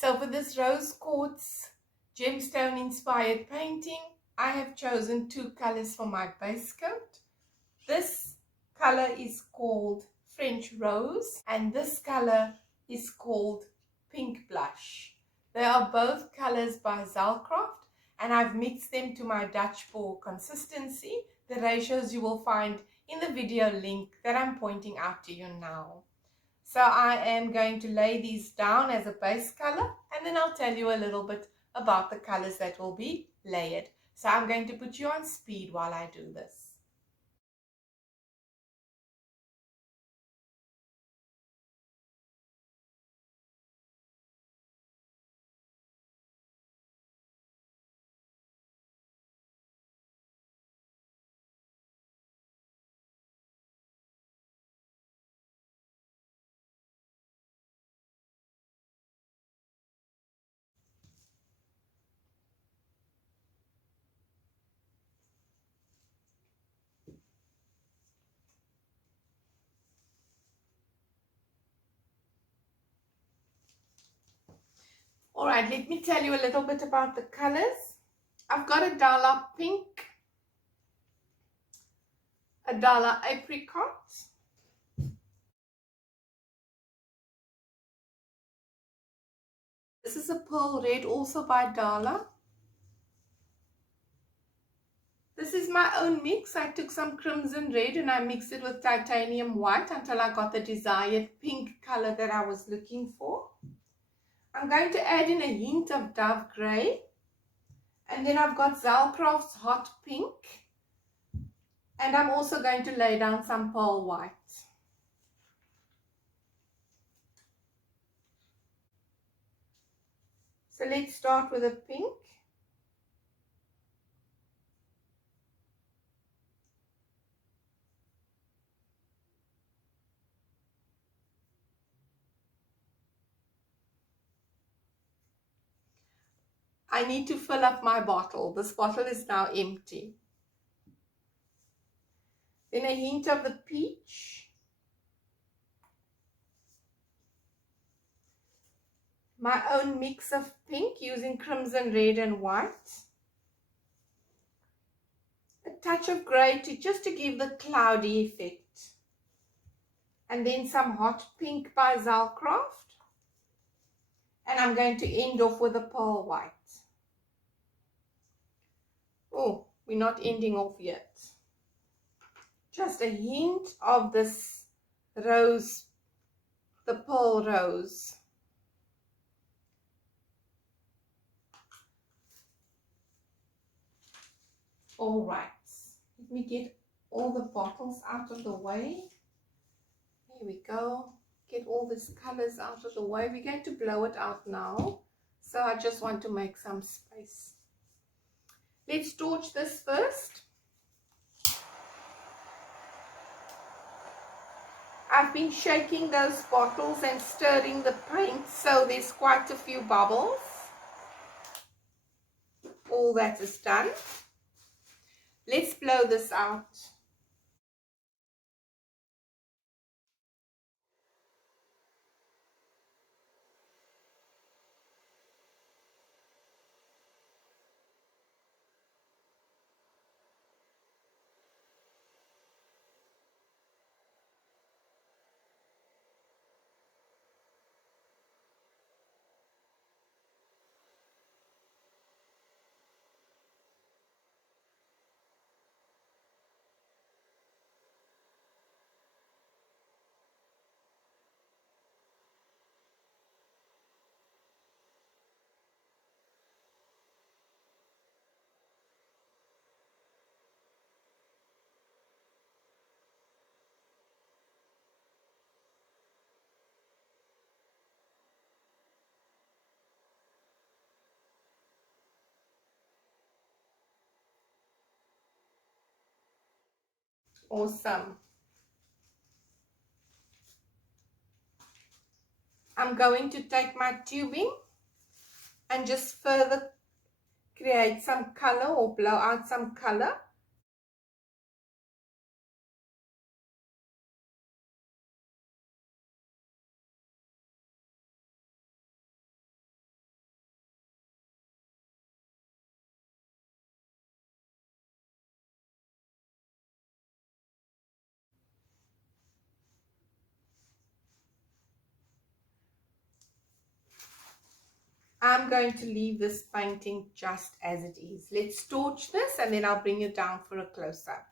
So for this Rose Quartz gemstone inspired painting, I have chosen two colors for my base coat. This color is called French Rose and this color is called Pink Blush. They are both colors by Zelcraft and I've mixed them to my Dutch pour consistency. The ratios you will find in the video link that I'm pointing out to you now. So I am going to lay these down as a base color and then I'll tell you a little bit about the colors that will be layered. So I'm going to put you on speed while I do this. Alright, let me tell you a little bit about the colors. I've got a Dala Pink, a Dala Apricot, this is a Pearl Red also by Dala. This is my own mix. I took some Crimson Red and I mixed it with Titanium White until I got the desired pink color that I was looking for. I'm going to add in a hint of Dove Grey. And then I've got Zelcraft's Hot Pink. And I'm also going to lay down some Pearl White. So let's start with a pink. I need to fill up my bottle. This bottle is now empty. Then a hint of the peach. My own mix of pink using Crimson Red and White. A touch of grey just to give the cloudy effect. And then some Hot Pink by Zelcraft. And I'm going to end off with a Pearl White. Oh, we're not ending off yet. Just a hint of this rose, the Pearl Rose. All right, let me get all the bottles out of the way. There we go. Get all these colors out of the way. We're going to blow it out now. So I just want to make some space. Let's torch this first. I've been shaking those bottles and stirring the paint, so there's quite a few bubbles. All that is done. Let's blow this out. Awesome. I'm going to take my tubing and just further create some color or blow out some color. I'm going to leave this painting just as it is. Let's torch this and then I'll bring you down for a close-up.